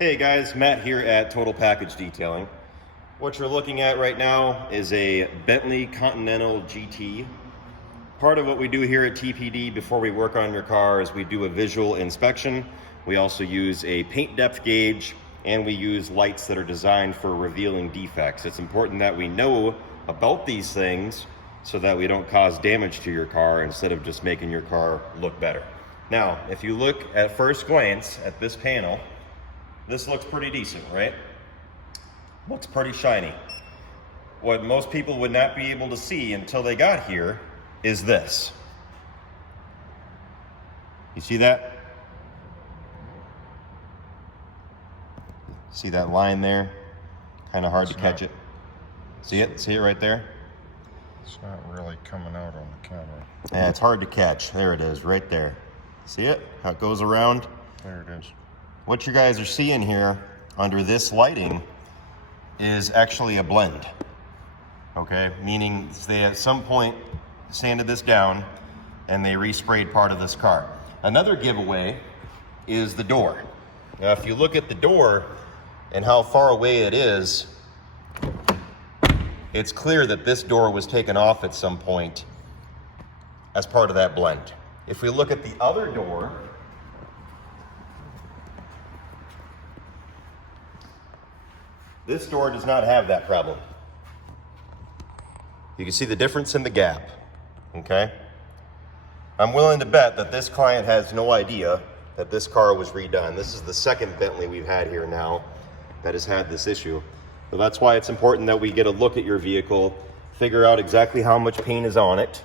Hey guys, Matt here at Total Package Detailing. What you're looking at right now is a Bentley Continental GT. Part of what we do here at TPD before we work on your car is we do a visual inspection. We also use a paint depth gauge, and we use lights that are designed for revealing defects. It's important that we know about these things so that we don't cause damage to your car instead of just making your car look better. Now, if you look at first glance at this panel, this looks pretty decent, right? Looks pretty shiny. What most people would not be able to see until they got here is this. You see that? See that line there? Kind of hard to catch it. See it? See it right there? It's not really coming out on the camera. Yeah, it's hard to catch. There it is, right there. See it? How it goes around? There it is. What you guys are seeing here under this lighting is actually a blend. Okay, meaning they at some point sanded this down and they resprayed part of this car. Another giveaway is the door. Now, if you look at the door and how far away it is, it's clear that this door was taken off at some point as part of that blend. If we look at the other door, this door does not have that problem. You can see the difference in the gap, okay? I'm willing to bet that this client has no idea that this car was redone. This is the second Bentley we've had here now that has had this issue. So that's why it's important that we get a look at your vehicle, figure out exactly how much paint is on it.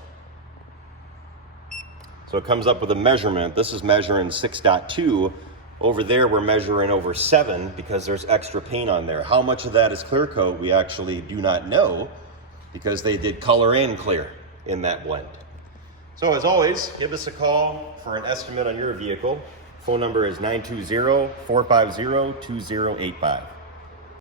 So it comes up with a measurement. This is measuring 6.2. Over there, we're measuring over 7 because there's extra paint on there. How much of that is clear coat, we actually do not know because they did color and clear in that blend. So as always, give us a call for an estimate on your vehicle. Phone number is 920-450-2085.